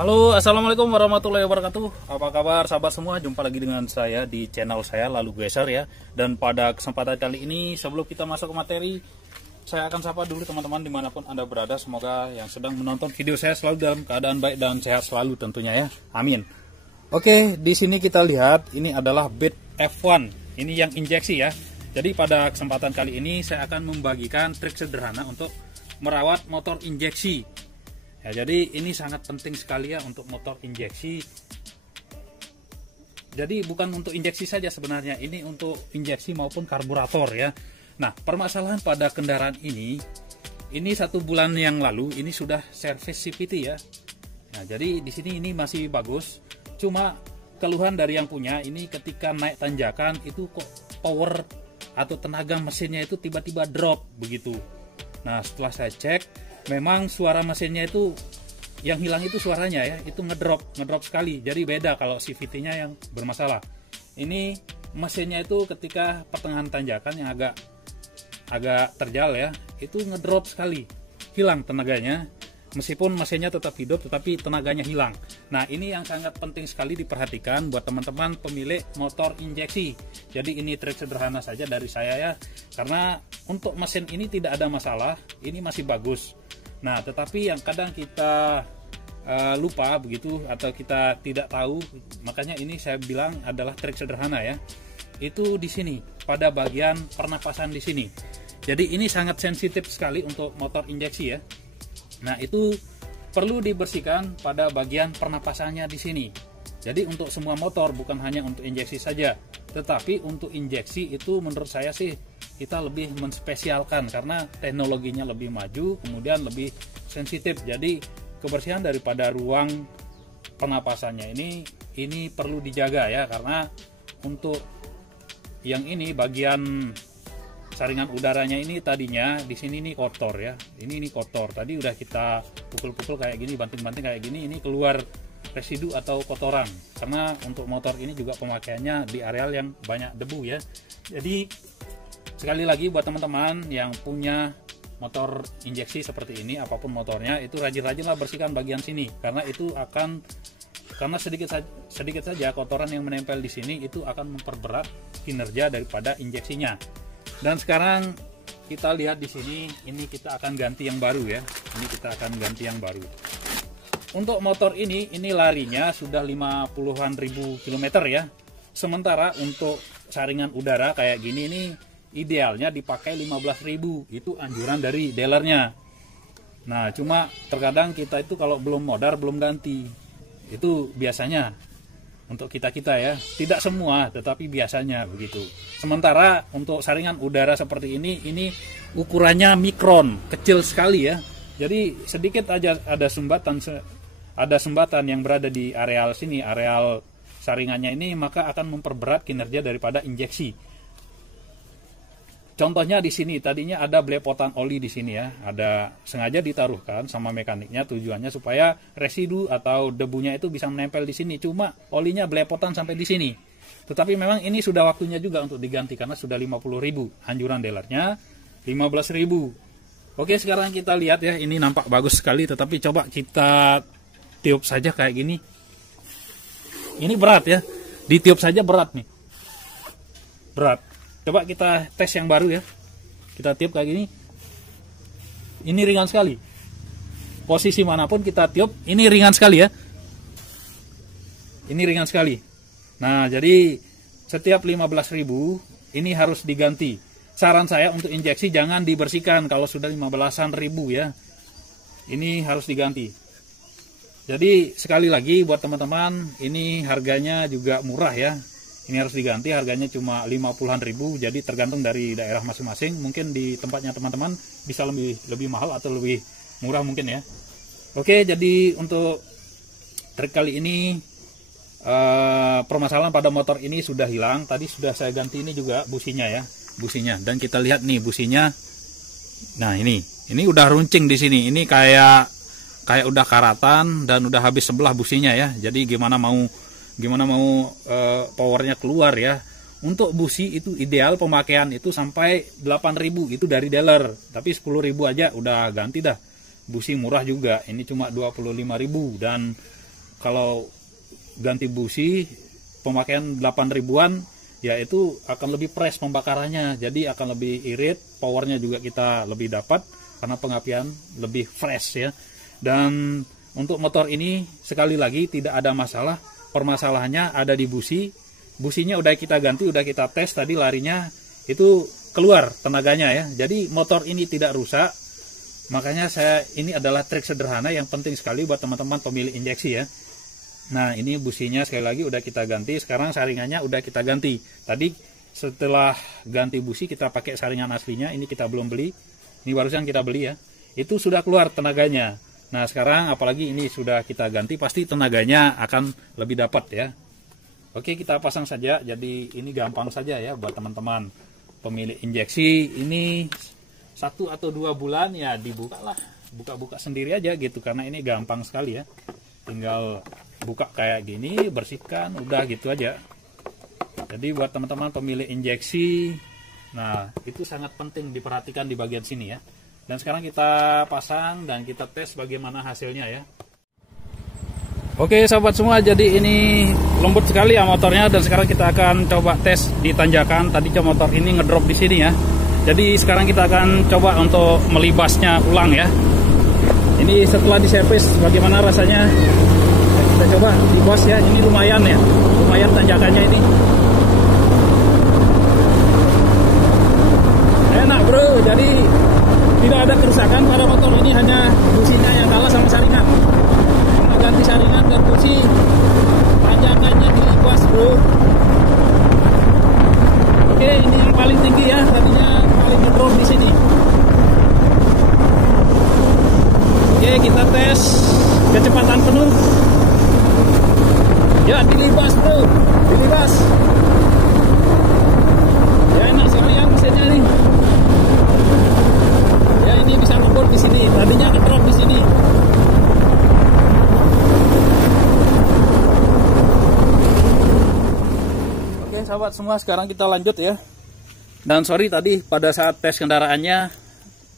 Halo, assalamualaikum warahmatullahi wabarakatuh. Apa kabar sahabat semua? Jumpa lagi dengan saya di channel saya Lalu Geser ya. Dan pada kesempatan kali ini, sebelum kita masuk ke materi, saya akan sapa dulu teman-teman dimanapun Anda berada. Semoga yang sedang menonton video saya selalu dalam keadaan baik dan sehat selalu tentunya ya. Amin. Oke, di sini kita lihat ini adalah Beat F1. Ini yang injeksi ya. Jadi pada kesempatan kali ini saya akan membagikan trik sederhana untuk merawat motor injeksi. Ya, jadi ini sangat penting sekali ya untuk motor injeksi. Jadi bukan untuk injeksi saja sebenarnya, ini untuk injeksi maupun karburator ya. Nah, permasalahan pada kendaraan ini 1 bulan yang lalu ini sudah servis CVT ya. Nah, jadi di sini ini masih bagus. Cuma keluhan dari yang punya ini ketika naik tanjakan itu kok power atau tenaga mesinnya itu tiba-tiba drop begitu. Nah, setelah saya cek memang suara mesinnya itu yang hilang itu suaranya ya, itu ngedrop sekali. Jadi beda kalau CVT-nya yang bermasalah. Ini mesinnya itu ketika pertengahan tanjakan yang agak terjal ya, itu ngedrop sekali, hilang tenaganya. Meskipun mesinnya tetap hidup, tetapi tenaganya hilang. Nah, ini yang sangat penting sekali diperhatikan buat teman-teman pemilik motor injeksi. Jadi ini trik sederhana saja dari saya ya, karena untuk mesin ini tidak ada masalah, ini masih bagus. Nah, tetapi yang kadang kita lupa begitu atau kita tidak tahu, makanya ini saya bilang adalah trik sederhana ya. Itu di sini pada bagian pernapasan di sini. Jadi ini sangat sensitif sekali untuk motor injeksi ya. Nah, itu perlu dibersihkan pada bagian pernapasannya di sini. Jadi untuk semua motor, bukan hanya untuk injeksi saja, tetapi untuk injeksi itu menurut saya sih kita lebih menspesialkan karena teknologinya lebih maju, kemudian lebih sensitif. Jadi kebersihan daripada ruang pernapasannya ini perlu dijaga ya, karena untuk yang ini bagian saringan udaranya ini tadinya di sini ini kotor ya. Ini kotor. Tadi udah kita pukul-pukul kayak gini, banting-banting kayak gini, ini keluar residu atau kotoran. Karena untuk motor ini juga pemakaiannya di areal yang banyak debu ya. Jadi sekali lagi buat teman-teman yang punya motor injeksi seperti ini, apapun motornya, itu rajin-rajinlah bersihkan bagian sini, karena itu akan sedikit saja kotoran yang menempel di sini itu akan memperberat kinerja daripada injeksinya. Dan sekarang kita lihat di sini, ini kita akan ganti yang baru ya. Ini kita akan ganti yang baru. Untuk motor ini larinya sudah 50-an ribu kilometer ya. Sementara untuk saringan udara kayak gini ini idealnya dipakai 15.000. Itu anjuran dari dealernya. Nah, cuma terkadang kita itu kalau belum modar belum ganti. Itu biasanya untuk kita ya, tidak semua tetapi biasanya begitu. Sementara untuk saringan udara seperti ini ukurannya mikron, kecil sekali ya. Jadi sedikit aja ada sumbatan yang berada di areal sini, areal saringannya ini, maka akan memperberat kinerja daripada injeksi. Contohnya di sini tadinya ada belepotan oli di sini ya, ada sengaja ditaruhkan sama mekaniknya tujuannya supaya residu atau debunya itu bisa menempel di sini. Cuma olinya belepotan sampai di sini. Tetapi memang ini sudah waktunya juga untuk diganti karena sudah 50.000. Anjuran dealernya 15.000. Oke, sekarang kita lihat ya, ini nampak bagus sekali, tetapi coba kita tiup saja kayak gini. Ini berat ya, ditiup saja berat nih, berat. Coba kita tes yang baru ya. Kita tiup kayak gini. Ini ringan sekali. Posisi manapun kita tiup, ini ringan sekali ya. Ini ringan sekali. Nah, jadi setiap 15.000 ini harus diganti. Saran saya untuk injeksi jangan dibersihkan kalau sudah 15-an ribu ya. Ini harus diganti. Jadi sekali lagi buat teman-teman, ini harganya juga murah ya. Ini harus diganti, harganya cuma 50-an ribu, jadi tergantung dari daerah masing-masing. Mungkin di tempatnya teman-teman bisa lebih mahal atau lebih murah mungkin ya. Oke, jadi untuk trik kali ini permasalahan pada motor ini sudah hilang. Tadi sudah saya ganti ini juga businya ya, businya. Dan kita lihat nih businya. Nah, ini udah runcing di sini. Ini kayak udah karatan dan udah habis sebelah businya ya. Jadi gimana mau powernya keluar ya. Untuk busi itu ideal pemakaian itu sampai 8.000 itu dari dealer, tapi 10.000 aja udah ganti dah. Busi murah juga, ini cuma 25.000 dan kalau ganti busi pemakaian 8 ribuan ya itu akan lebih fresh pembakarannya, jadi akan lebih irit, powernya juga kita lebih dapat karena pengapian lebih fresh ya. Dan untuk motor ini sekali lagi tidak ada masalah, permasalahannya ada di busi. Businya udah kita ganti, udah kita tes tadi, larinya itu keluar tenaganya ya, jadi motor ini tidak rusak. Makanya ini adalah trik sederhana yang penting sekali buat teman-teman pemilik injeksi ya. Nah, ini businya sekali lagi udah kita ganti, sekarang saringannya udah kita ganti. Tadi setelah ganti busi kita pakai saringan aslinya, ini kita belum beli, ini barusan kita beli ya. Itu sudah keluar tenaganya. Nah, sekarang apalagi ini sudah kita ganti, pasti tenaganya akan lebih dapat ya. Oke, kita pasang saja, jadi ini gampang saja ya buat teman-teman pemilik injeksi. Ini 1 atau 2 bulan ya dibukalah, buka-buka sendiri aja gitu, karena ini gampang sekali ya. Tinggal buka kayak gini, bersihkan, udah gitu aja. Jadi buat teman-teman pemilik injeksi, nah itu sangat penting diperhatikan di bagian sini ya. Dan sekarang kita pasang dan kita tes bagaimana hasilnya ya. Oke sahabat semua, jadi ini lembut sekali ya motornya, dan sekarang kita akan coba tes di tanjakan. Tadi motor ini ngedrop di sini ya. Jadi sekarang kita akan coba untuk melibasnya ulang ya. Ini setelah diservis bagaimana rasanya? Kita coba libas ya. Ini lumayan ya, lumayan tanjakannya ini. Enak bro, jadi tidak ada kerusakan pada motor ini, hanya businya yang kalah sama saringan. Karena ganti saringan dan busi, tanjakannya dilibas bro. Oke, ini yang paling tinggi ya, tadinya paling ngedrop di sini. Oke, kita tes kecepatan penuh. Ya, dilibas bro, dilibas. Ya enak sekali ya mesinnya nih. Ya ini bisa ngebut di sini, tadinya ngedrop di sini. Oke sahabat semua, sekarang kita lanjut ya. Dan sorry tadi pada saat tes kendaraannya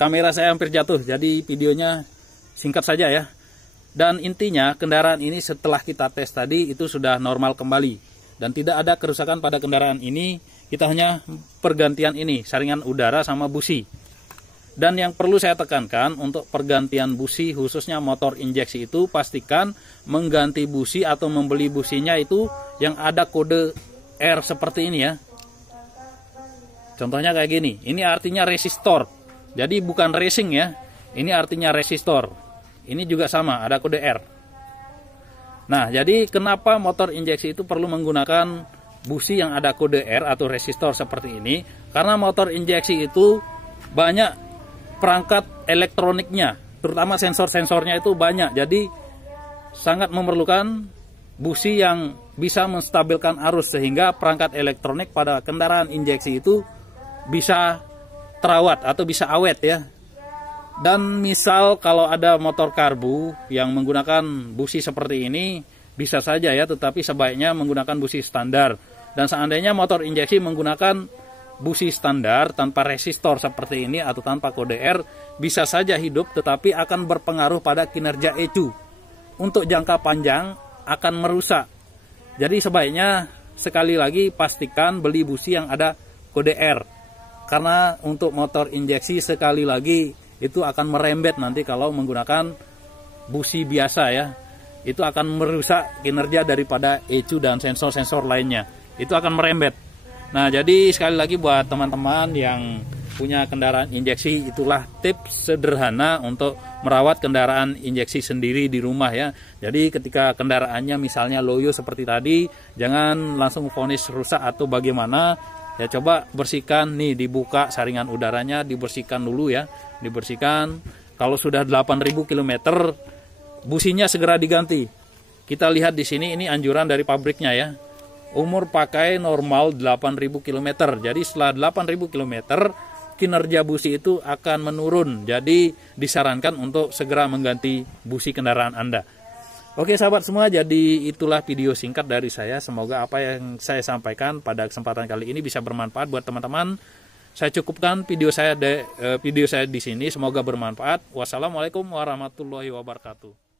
kamera saya hampir jatuh, jadi videonya singkat saja ya. Dan intinya kendaraan ini setelah kita tes tadi itu sudah normal kembali, dan tidak ada kerusakan pada kendaraan ini. Kita hanya pergantian ini, saringan udara sama busi. Dan yang perlu saya tekankan untuk pergantian busi khususnya motor injeksi itu, pastikan mengganti busi atau membeli businya itu yang ada kode R seperti ini ya. Contohnya kayak gini, ini artinya resistor. Jadi bukan racing ya, ini artinya resistor. Ini juga sama, ada kode R. Nah, jadi kenapa motor injeksi itu perlu menggunakan busi yang ada kode R atau resistor seperti ini? Karena motor injeksi itu banyak perangkat elektroniknya, terutama sensor-sensornya itu banyak. Jadi sangat memerlukan busi yang bisa menstabilkan arus, sehingga perangkat elektronik pada kendaraan injeksi itu bisa terawat atau bisa awet ya. Dan misal kalau ada motor karbu yang menggunakan busi seperti ini, bisa saja ya, tetapi sebaiknya menggunakan busi standar. Dan seandainya motor injeksi menggunakan busi standar tanpa resistor seperti ini atau tanpa kode R, bisa saja hidup tetapi akan berpengaruh pada kinerja ECU. Untuk jangka panjang akan merusak. Jadi sebaiknya sekali lagi pastikan beli busi yang ada kode R. Karena untuk motor injeksi sekali lagi itu akan merembet nanti kalau menggunakan busi biasa ya. Itu akan merusak kinerja daripada ECU dan sensor-sensor lainnya. Itu akan merembet. Nah, jadi sekali lagi buat teman-teman yang punya kendaraan injeksi, itulah tips sederhana untuk merawat kendaraan injeksi sendiri di rumah ya. Jadi ketika kendaraannya misalnya loyo seperti tadi, jangan langsung vonis rusak atau bagaimana. Ya coba bersihkan nih, dibuka saringan udaranya, dibersihkan dulu ya. Dibersihkan. Kalau sudah 8.000 km, businya segera diganti. Kita lihat di sini, ini anjuran dari pabriknya ya. Umur pakai normal 8.000 km. Jadi setelah 8.000 km, kinerja busi itu akan menurun. Jadi disarankan untuk segera mengganti busi kendaraan Anda. Oke sahabat semua, jadi itulah video singkat dari saya. Semoga apa yang saya sampaikan pada kesempatan kali ini bisa bermanfaat buat teman-teman. Saya cukupkan video saya di sini. Semoga bermanfaat. Wassalamualaikum warahmatullahi wabarakatuh.